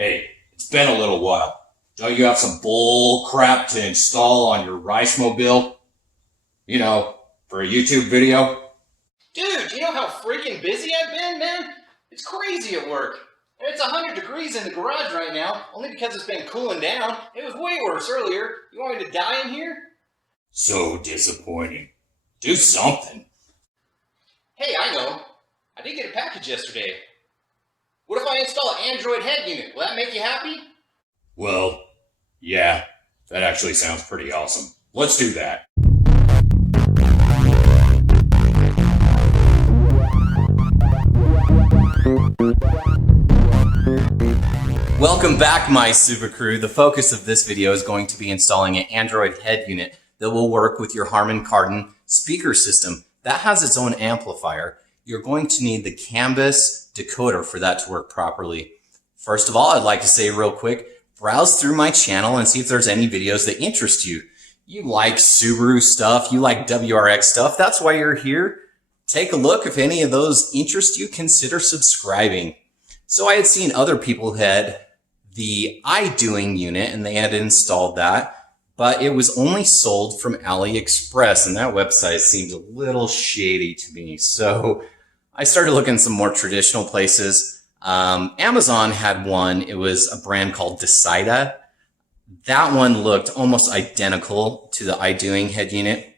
Hey, it's been a little while. Don't you have some bull crap to install on your rice mobile? You know, for a YouTube video? Dude, do you know how freaking busy I've been, man? It's crazy at work. And it's 100 degrees in the garage right now, only because it's been cooling down. It was way worse earlier. You want me to die in here? So disappointing. Do something. Hey, I know. I did get a package yesterday. What if I install an Android head unit? Will that make you happy? Well, yeah, that actually sounds pretty awesome. Let's do that. Welcome back, my super crew. The focus of this video is going to be installing an Android head unit that will work with your Harman Kardon speaker system. That has its own amplifier. You're going to need the Bus Decoder for that to work properly. First of all, I'd like to say real quick, browse through my channel and see if there's any videos that interest you. You like Subaru stuff, you like WRX stuff, that's why you're here. Take a look. If any of those interest you, consider subscribing. So I had seen other people had the iDoing unit and they had installed that, but it was only sold from AliExpress and that website seemed a little shady to me. So I started looking at some more traditional places. Amazon had one. It was a brand called Decida. That one looked almost identical to the iDoing head unit.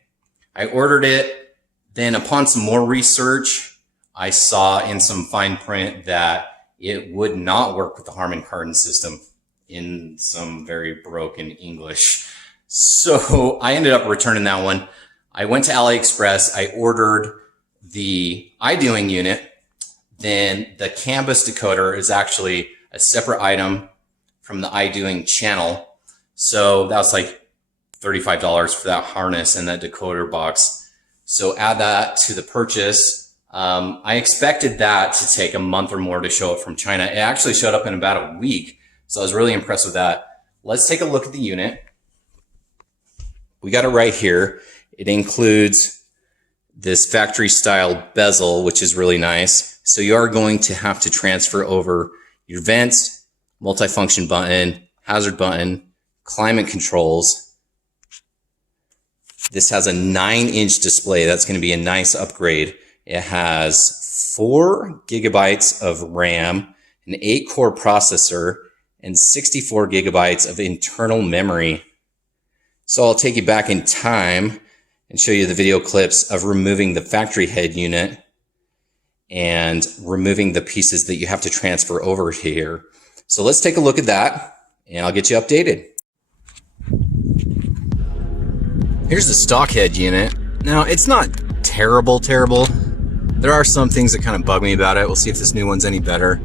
I ordered it. Then upon some more research, I saw in some fine print that it would not work with the Harman Kardon system in some very broken English. So I ended up returning that one. I went to AliExpress. I ordered the iDoing unit. Then the Bus Decoder is actually a separate item from the iDoing channel. So that was like $35 for that harness and that decoder box. So add that to the purchase. I expected that to take a month or more to show up from China. It actually showed up in about a week. So I was really impressed with that. Let's take a look at the unit. We got it right here. It includes this factory style bezel, which is really nice. So you are going to have to transfer over your vents, multifunction button, hazard button, climate controls. This has a 9-inch display. That's going to be a nice upgrade. It has 4 gigabytes of RAM, an 8-core processor, and 64 gigabytes of internal memory. So I'll take you back in time and show you the video clips of removing the factory head unit and removing the pieces that you have to transfer over here. So let's take a look at that and I'll get you updated. Here's the stock head unit. Now it's not terrible. There are some things that kind of bug me about it. We'll see if this new one's any better.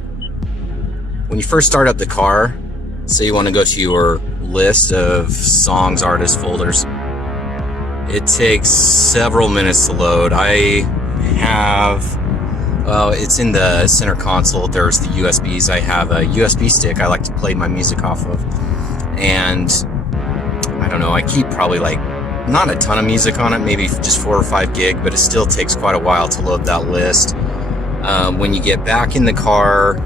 When you first start up the car, say you want to go to your list of songs, artists, folders, it takes several minutes to load. I have, well, it's in the center console. There's the USBs. I have a USB stick I like to play my music off of. And I don't know, I keep probably like not a ton of music on it, maybe just 4 or 5 gig, but it still takes quite a while to load that list. When you get back in the car,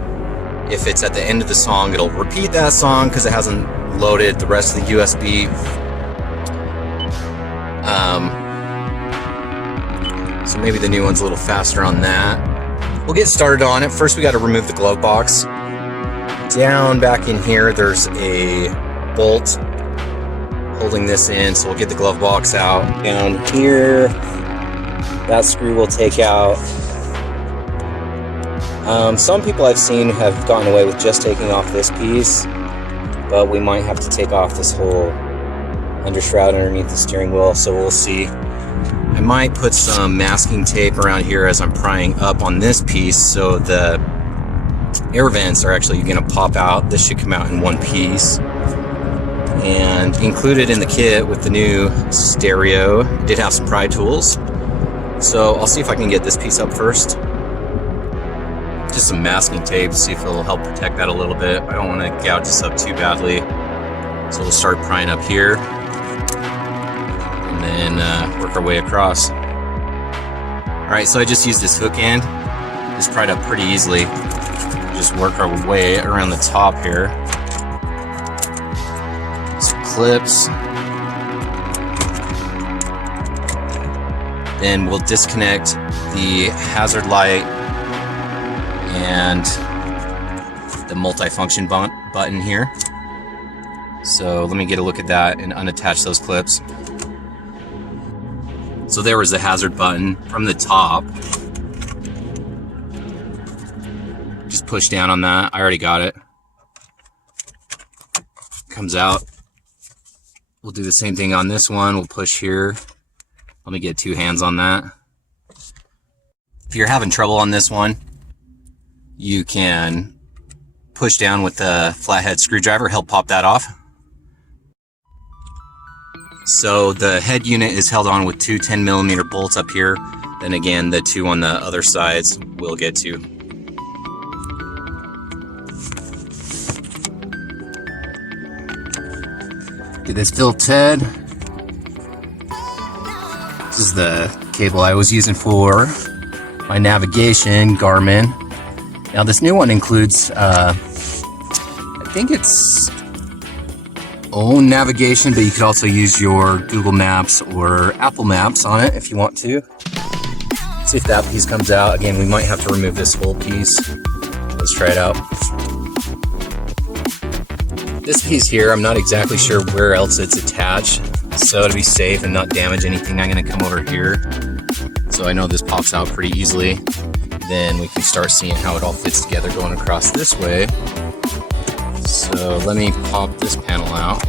if it's at the end of the song, it'll repeat that song because it hasn't loaded the rest of the USB. So maybe the new one's a little faster on that. We'll get started on it. First, we got to remove the glove box. Down back in here, there's a bolt holding this in, so we'll get the glove box out. Down here, that screw we'll take out. Some people I've seen have gotten away with just taking off this piece, but we might have to take off this whole undershroud underneath the steering wheel, so we'll see. I might put some masking tape around here as I'm prying up on this piece, so the air vents are actually going to pop out. This should come out in one piece. And included in the kit with the new stereo, it did have some pry tools. So I'll see if I can get this piece up first. Just some masking tape, see if it'll help protect that a little bit. I don't want to gouge this up too badly. So we'll start prying up here and then work our way across. All right, so I just used this hook end. Just pried up pretty easily. just work our way around the top here. Some clips. Then we'll disconnect the hazard light and the multifunction button here. So let me get a look at that and unattach those clips. So there was the hazard button from the top. Just push down on that. I already got it. Comes out. We'll do the same thing on this one. We'll push here. Let me get 2 hands on that. If you're having trouble on this one, you can push down with the flathead screwdriver, help pop that off. So the head unit is held on with 2 10mm bolts up here. Then again, the 2 on the other sides we'll get to. Get this filtered. This is the cable I was using for my navigation, Garmin. Now this new one includes, I think it's own navigation, but you could also use your Google Maps or Apple Maps on it if you want to. See if that piece comes out. Again, we might have to remove this whole piece. Let's try it out. This piece here, I'm not exactly sure where else it's attached. So to be safe and not damage anything, I'm gonna come over here. So I know this pops out pretty easily. Then we can start seeing how it all fits together going across this way. So let me pop this panel out.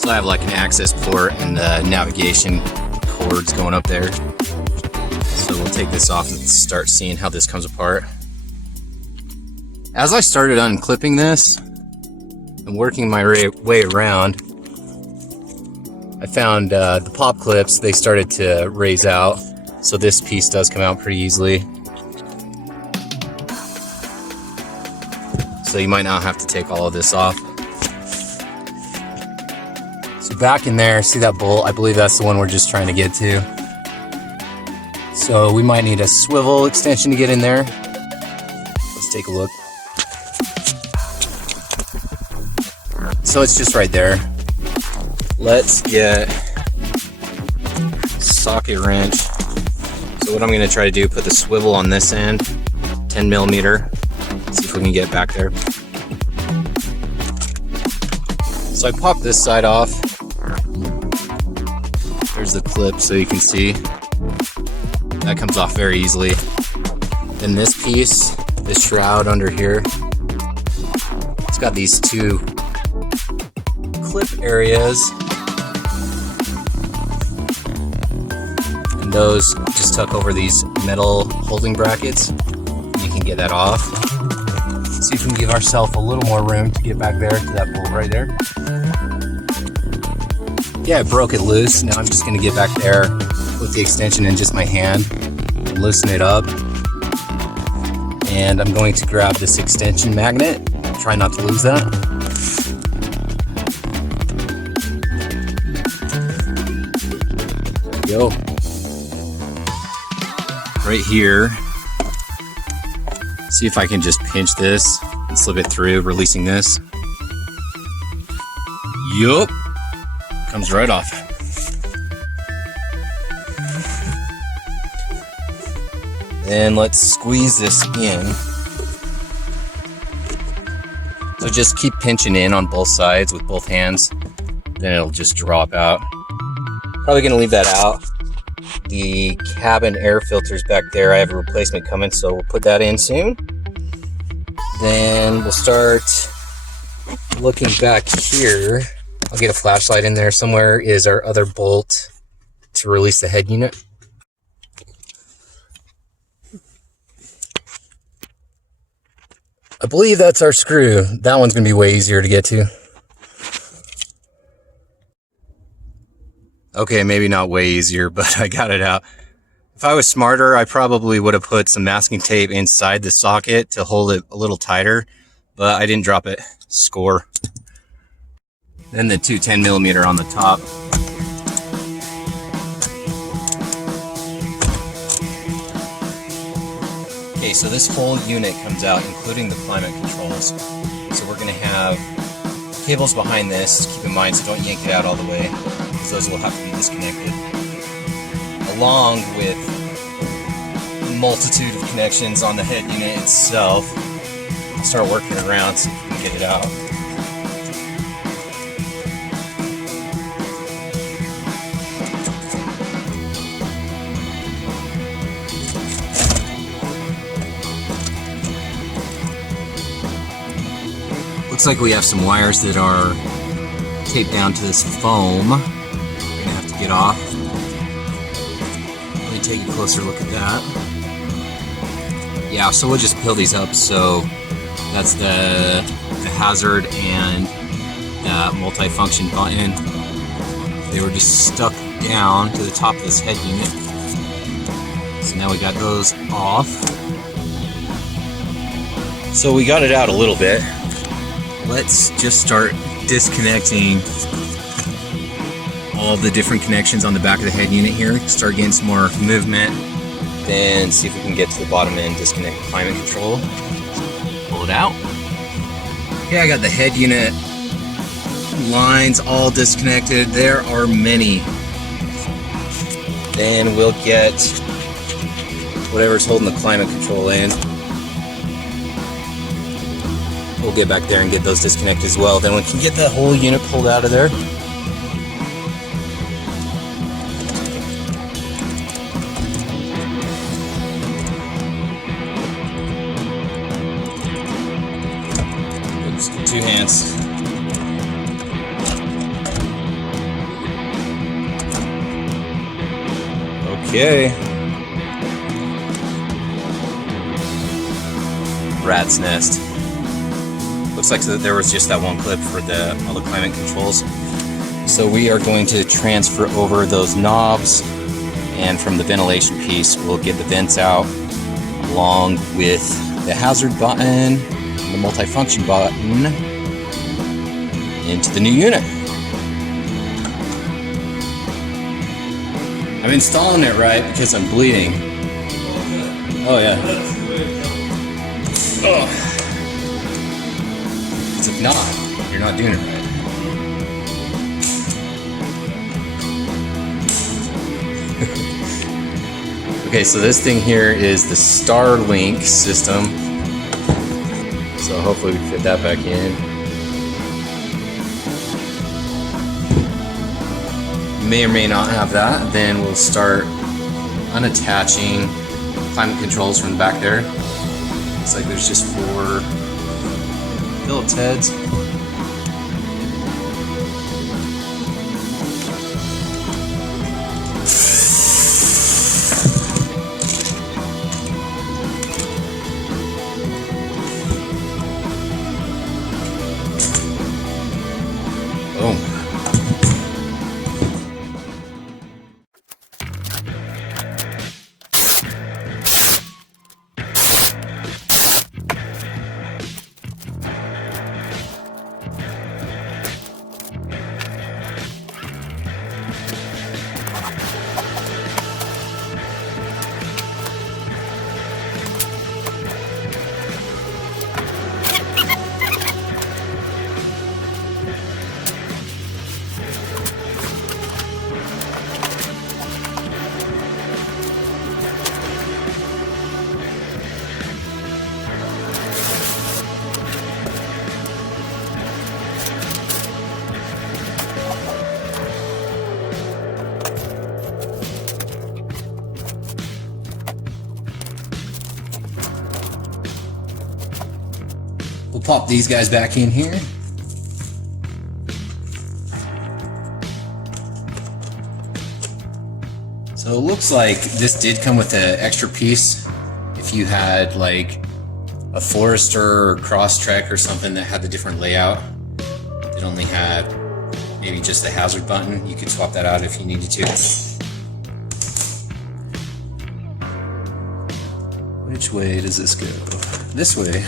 So I have like an access port and the navigation cords going up there. So we'll take this off and start seeing how this comes apart. As I started unclipping this and working my way around, I found the pop clips, they started to raise out. So this piece does come out pretty easily. So you might not have to take all of this off. So back in there, see that bolt? I believe that's the one we're just trying to get to. So we might need a swivel extension to get in there. Let's take a look. So it's just right there. Let's get socket wrench. So what I'm gonna try to do, put the swivel on this end, 10mm. See if we can get back there. So I popped this side off. There's the clip so you can see. That comes off very easily. Then this piece, this shroud under here, it's got these 2 clip areas. And those just tuck over these metal holding brackets. You can get that off. See if we can give ourselves a little more room to get back there to that bolt right there. Yeah, I broke it loose. Now I'm just gonna get back there with the extension in just my hand, loosen it up. And I'm going to grab this extension magnet. Try not to lose that. There we go. Right here. See if I can just pinch this and slip it through, releasing this. Yup. Comes right off. Then let's squeeze this in. So just keep pinching in on both sides with both hands. Then it'll just drop out. Probably gonna leave that out. The cabin air filters back there, I have a replacement coming, so we'll put that in soon. Then we'll start looking back here. I'll get a flashlight in there. Somewhere is our other bolt to release the head unit. I believe that's our screw. That one's gonna be way easier to get to. Okay, maybe not way easier, but I got it out. If I was smarter, I probably would have put some masking tape inside the socket to hold it a little tighter, but I didn't drop it. Score. Then the 2 10mm on the top. Okay, so this whole unit comes out, including the climate controls. So we're going to have cables behind this. Keep in mind, so don't yank it out all the way, because those will have to be disconnected. Along with a multitude of connections on the head unit itself. I'll start working around so we can get it out. Looks like we have some wires that are taped down to this foam. We're gonna have to get off. Let me take a closer look at that. Yeah, so we'll just peel these up. So that's the hazard and the multi-function button. They were just stuck down to the top of this head unit. So now we got those off. So we got it out a little bit. Let's just start disconnecting all the different connections on the back of the head unit here. Start getting some more movement. Then see if we can get to the bottom end, disconnect the climate control. Pull it out. Okay, I got the head unit lines all disconnected. There are many. Then we'll get whatever's holding the climate control in. We'll get back there and get those disconnected as well. Then we can get the whole unit pulled out of there. Oops, 2 hands. Okay. Rat's nest. Looks like there was just that one clip for all the climate controls. So we are going to transfer over those knobs, and from the ventilation piece, we'll get the vents out along with the hazard button and the multifunction button into the new unit. I'm installing it right because I'm bleeding. Oh yeah. Oh. If not, you're not doing it right. Okay, so this thing here is the Starlink system. So hopefully we can fit that back in. May or may not have that. Then we'll start unattaching climate controls from the back there. Looks like there's just 4 Phillips heads. Boom. We'll pop these guys back in here. So it looks like this did come with an extra piece. If you had like a Forester or Crosstrek or something that had the different layout, it only had maybe just the hazard button, you could swap that out if you needed to. Which way does this go? This way.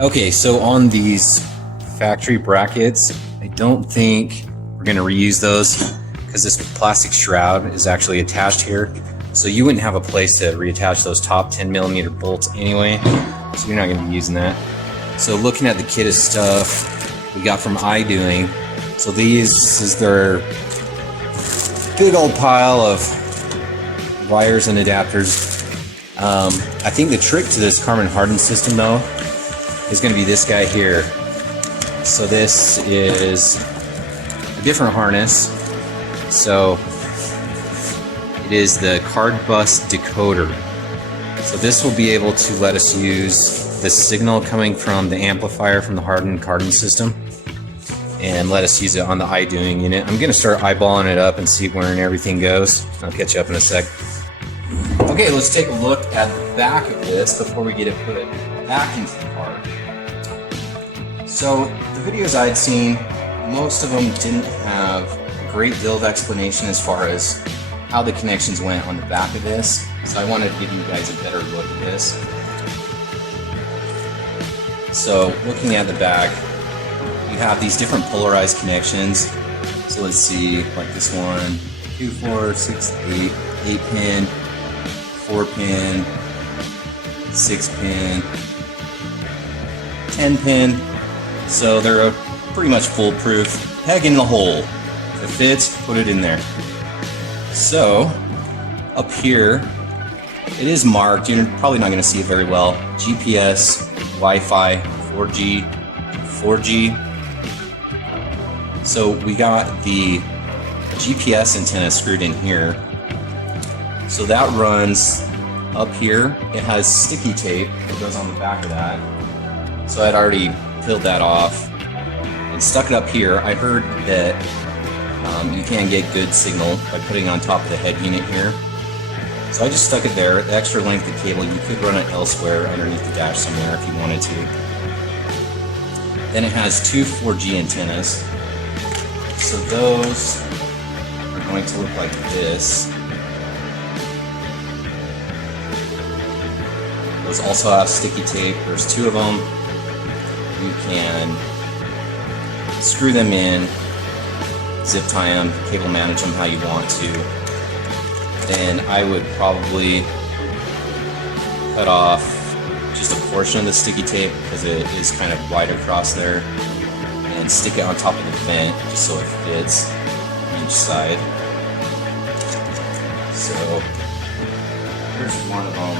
Okay, so on these factory brackets, I don't think we're going to reuse those because this plastic shroud is actually attached here. So you wouldn't have a place to reattach those top 10mm bolts anyway, so you're not going to be using that. So looking at the kit of stuff we got from iDoing, so this is their big old pile of wires and adapters. I think the trick to this Harman Kardon system though is going to be this guy here. So this is a different harness. So it is the Bus Decoder. So this will be able to let us use the signal coming from the amplifier from the Harman Kardon system and let us use it on the iDoing unit. I'm going to start eyeballing it up and see where everything goes. I'll catch you up in a sec. Okay, let's take a look at the back of this before we get it put back into the car. So the videos I'd seen, most of them didn't have a great deal of explanation as far as how the connections went on the back of this. So I wanted to give you guys a better look at this. So looking at the back, you have these different polarized connections. So let's see, like this one, 2, 4, 6, 8, 8 pin, 4 pin, 6 pin, 10 pin. So they're pretty much foolproof. Peg in the hole. If it fits, put it in there. So up here, it is marked. You're probably not going to see it very well. GPS, Wi-Fi, 4G, 4G. So we got the GPS antenna screwed in here. So that runs up here. It has sticky tape that goes on the back of that. So I'd already peeled that off and stuck it up here. I heard that you can get good signal by putting it on top of the head unit here. So I just stuck it there. The extra length of cable, you could run it elsewhere underneath the dash somewhere if you wanted to. Then it has 2 4G antennas. So those are going to look like this. Those also have sticky tape. There's 2 of them. You can screw them in, zip tie them, cable manage them how you want to. Then I would probably cut off just a portion of the sticky tape because it is kind of wide across there, and stick it on top of the vent just so it fits on each side. So here's one of them.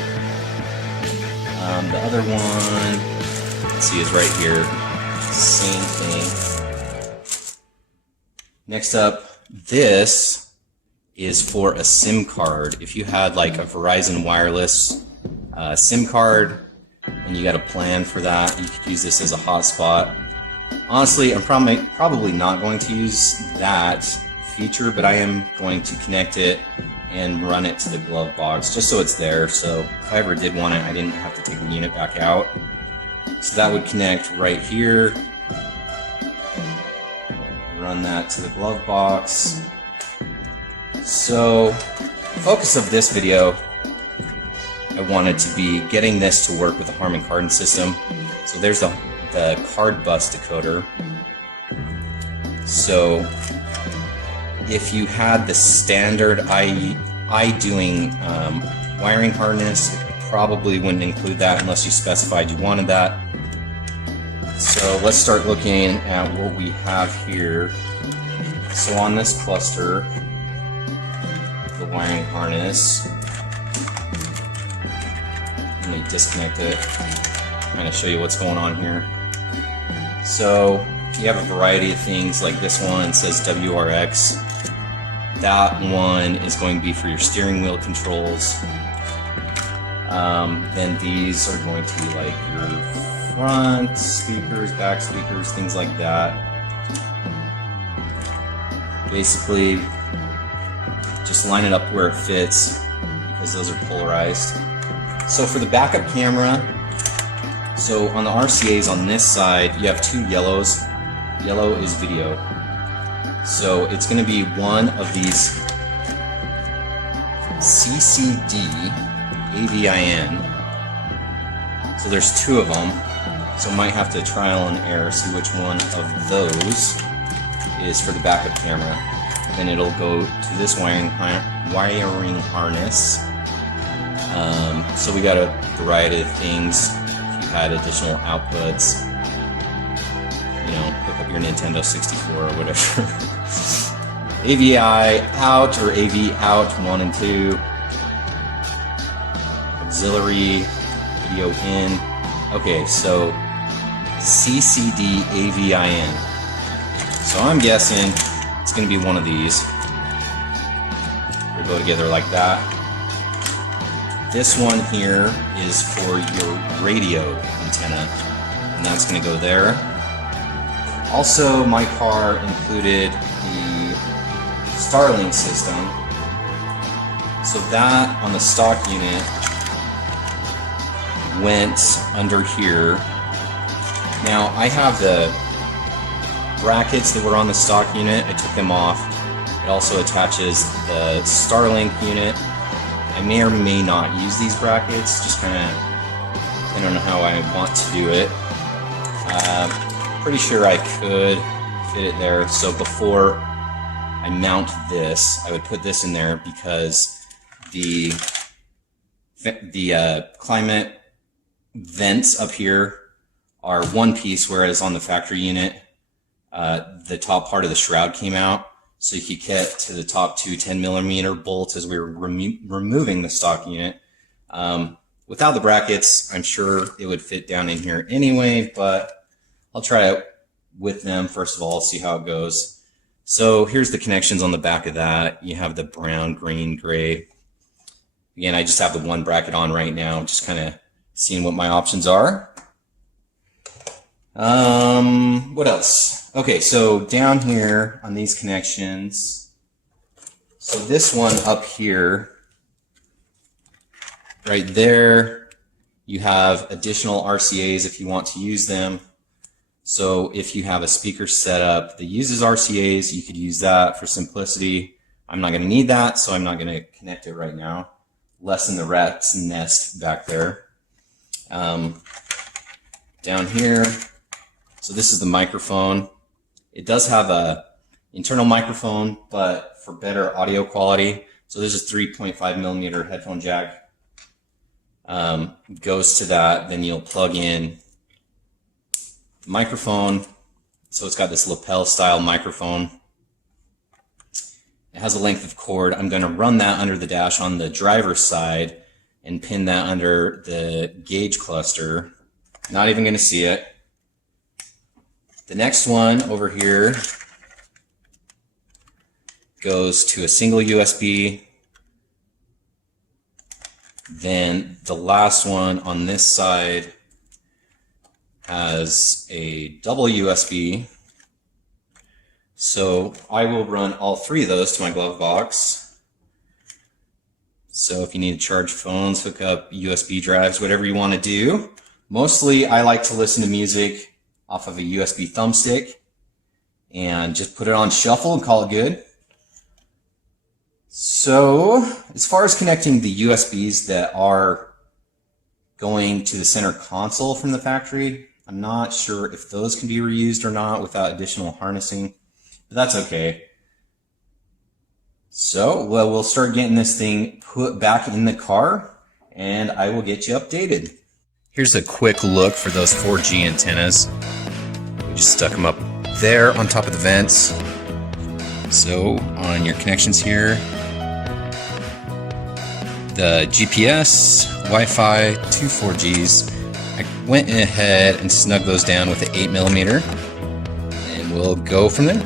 The other one, let's see, is right here. Same thing. Next up, this is for a SIM card. If you had like a Verizon wireless SIM card and you got a plan for that, you could use this as a hotspot. Honestly, I'm probably not going to use that feature, but I am going to connect it and run it to the glove box just so it's there. So if I ever did want it, I didn't have to take the unit back out. So that would connect right here. Run that to the glove box. So the focus of this video, I wanted to be getting this to work with the Harman Kardon system. So there's the Bus Decoder. So if you had the standard iDoing wiring harness, it probably wouldn't include that unless you specified you wanted that. So let's start looking at what we have here. So on this cluster, the wiring harness, let me disconnect it, kind of show you what's going on here. So you have a variety of things, like this one says WRX. That one is going to be for your steering wheel controls. Then these are going to be like your front speakers, back speakers, things like that. Basically, just line it up where it fits because those are polarized. So for the backup camera, so on the RCAs on this side, you have 2 yellows. Yellow is video. So it's going to be one of these CCD AVIN. So there's 2 of them. So might have to trial and error, see which one of those is for the backup camera. Then it'll go to this wiring wiring harness. So we got a variety of things. If you had additional outputs, you know, hook up your Nintendo 64 or whatever. AVI out or AV out 1 and 2. Auxiliary, video in. Okay, so CCD AVIN. So I'm guessing it's going to be one of these. They go together like that. This one here is for your radio antenna, and that's going to go there. Also, my car included the Starlink system, so that on the stock unit went under here. Now I have the brackets that were on the stock unit, I took them off. It also attaches the Starlink unit. I may or may not use these brackets, just kind of depending on how I want to do it. Pretty sure I could fit it there, so before I mount this, I would put this in there because the climate vents up here are one piece, whereas on the factory unit, the top part of the shroud came out, so you could get to the top two 10mm bolts as we were removing the stock unit. Without the brackets, I'm sure it would fit down in here anyway, but I'll try it with them first of all, see how it goes. So here's the connections on the back of that. You have the brown, green, gray. Again, I just have the one bracket on right now, just kind of seeing what my options are. What else? Okay, so down here on these connections, so this one up here, right there, you have additional RCAs if you want to use them. So if you have a speaker setup that uses RCAs, you could use that for simplicity. I'm not going to need that, so I'm not going to connect it right now. Lessen the rat's nest back there. Down here, so this is the microphone. It does have a internal microphone, but for better audio quality. So there's a 3.5mm headphone jack. Goes to that, then you'll plug in microphone. So it's got this lapel style microphone. It has a length of cord. I'm going to run that under the dash on the driver's side and pin that under the gauge cluster. Not even going to see it. The next one over here goes to a single USB. Then the last one on this side has a double USB. So I will run all three of those to my glove box. So if you need to charge phones, hook up USB drives, whatever you want to do. Mostly I like to listen to music off of a USB thumbstick and just put it on shuffle and call it good. So as far as connecting the USBs that are going to the center console from the factory, I'm not sure if those can be reused or not without additional harnessing, but that's okay. So, well, we'll start getting this thing put back in the car and I will get you updated. Here's a quick look for those 4G antennas. We just stuck them up there on top of the vents. So on your connections here, the GPS, Wi-Fi, two 4Gs. I went ahead and snugged those down with an 8mm, and we'll go from there.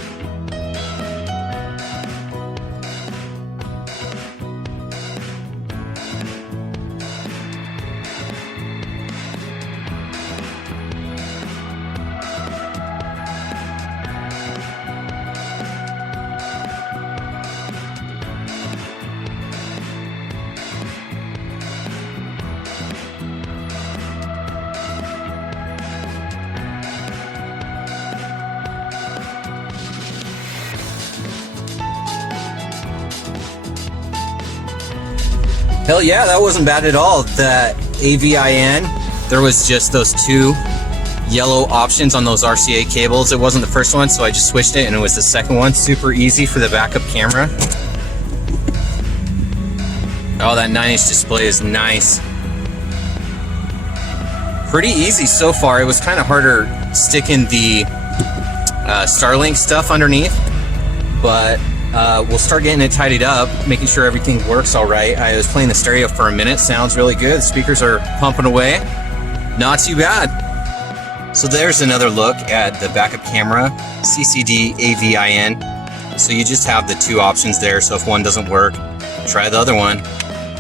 Hell yeah, that wasn't bad at all. The AVIN, there was just those two yellow options on those RCA cables. It wasn't the first one, so I just switched it and it was the second one. Super easy for the backup camera. Oh, that 9-inch display is nice. Pretty easy so far. It was kind of harder sticking the Starlink stuff underneath, but we'll start getting it tidied up, making sure everything works all right. I was playing the stereo for a minute. Sounds really good. The speakers are pumping away. Not too bad. So there's another look at the backup camera, CCD AVIN. So you just have the two options there. So if one doesn't work, try the other one.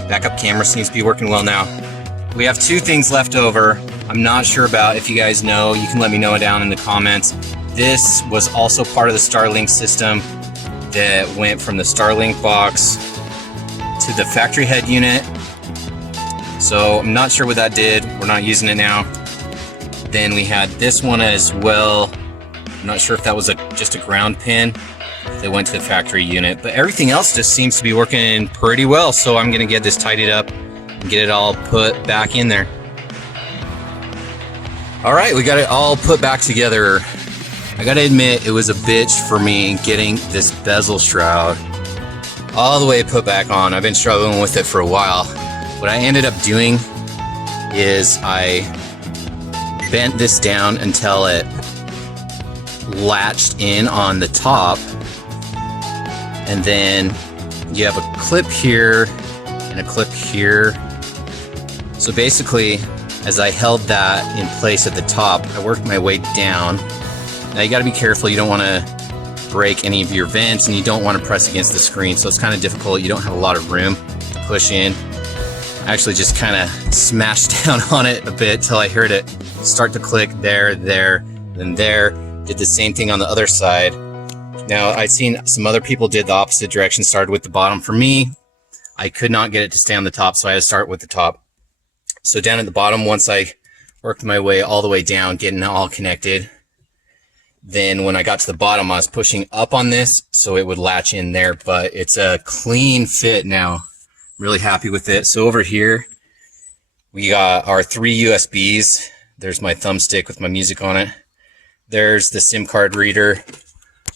Backup camera seems to be working well now. We have two things left over. I'm not sure about. If you guys know, you can let me know down in the comments. This was also part of the Starlink system that went from the Starlink box to the factory head unit. So I'm not sure what that did. We're not using it now. Then we had this one as well. I'm not sure if that was just a ground pin that went to the factory unit, but everything else just seems to be working pretty well. So I'm gonna get this tidied up and get it all put back in there. All right, we got it all put back together. I gotta admit, it was a bitch for me getting this bezel shroud all the way put back on. I've been struggling with it for a while. What I ended up doing is I bent this down until it latched in on the top, and then you have a clip here and a clip here. So basically, as I held that in place at the top, I worked my way down. Now you got to be careful. You don't want to break any of your vents, and you don't want to press against the screen, so it's kind of difficult. You don't have a lot of room to push in. I actually just kind of smashed down on it a bit till I heard it start to click there, then there. Did the same thing on the other side. Now, I've seen some other people did the opposite direction, started with the bottom. For me, I could not get it to stay on the top, so I had to start with the top. So down at the bottom, once I worked my way all the way down, getting it all connected, then when I got to the bottom, I was pushing up on this so it would latch in there, but it's a clean fit now. Really happy with it. So over here, we got our 3 USBs. There's my thumbstick with my music on it. There's the SIM card reader.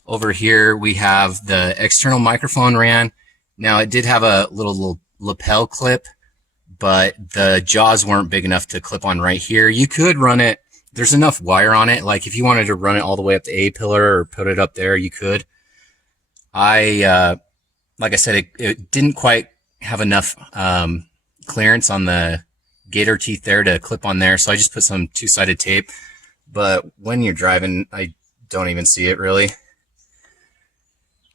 Over here, we have the external microphone ran. Now, it did have a little lapel clip, but the jaws weren't big enough to clip on right here. You could run it. There's enough wire on it. Like if you wanted to run it all the way up to A pillar or put it up there, you could. Like I said, it didn't quite have enough clearance on the gator teeth there to clip on there, so I just put some 2-sided tape. But when you're driving, I don't even see it really.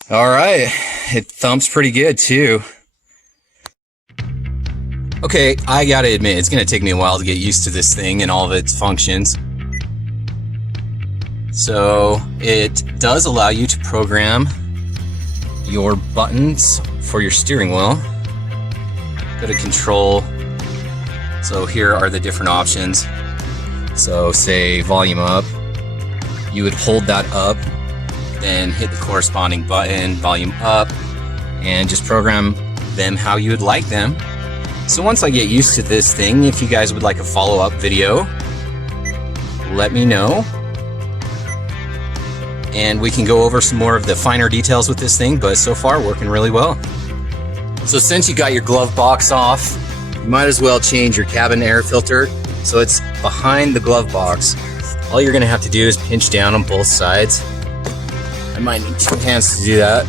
All right, it thumps pretty good too. Okay, I gotta admit, it's gonna take me a while to get used to this thing and all of its functions. So it does allow you to program your buttons for your steering wheel. Go to control. So here are the different options. So say volume up, you would hold that up, then hit the corresponding button, volume up, and just program them how you would like them. So once I get used to this thing, if you guys would like a follow-up video, let me know. And we can go over some more of the finer details with this thing, but so far working really well. So since you got your glove box off, you might as well change your cabin air filter. So it's behind the glove box. All you're gonna have to do is pinch down on both sides. I might need 2 hands to do that.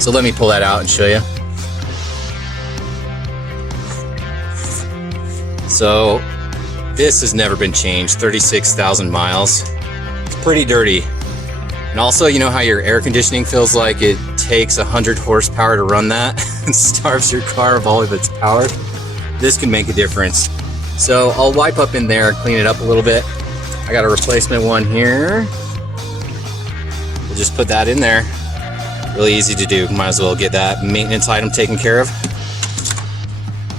So let me pull that out and show you. So this has never been changed, 36,000 miles. It's pretty dirty. And also, you know how your air conditioning feels like it takes 100 horsepower to run that and starves your car of all of its power? This can make a difference. So I'll wipe up in there, clean it up a little bit. I got a replacement one here. We'll just put that in there. Really easy to do. Might as well get that maintenance item taken care of.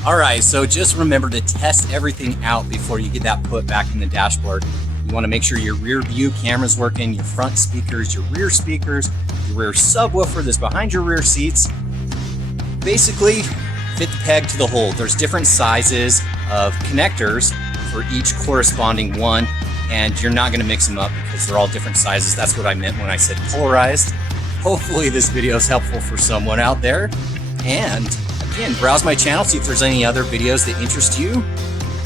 All right, so just remember to test everything out before you get that put back in the dashboard. You want to make sure your rear view camera's working, your front speakers, your rear subwoofer that's behind your rear seats. Basically, fit the peg to the hole. There's different sizes of connectors for each corresponding one, and you're not going to mix them up because they're all different sizes. That's what I meant when I said polarized. Hopefully this video is helpful for someone out there. And again, browse my channel, see if there's any other videos that interest you.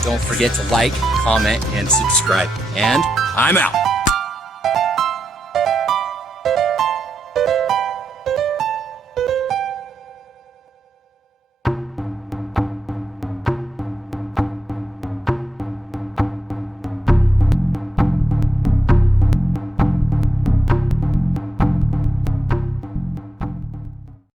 Don't forget to like, comment, and subscribe. And I'm out.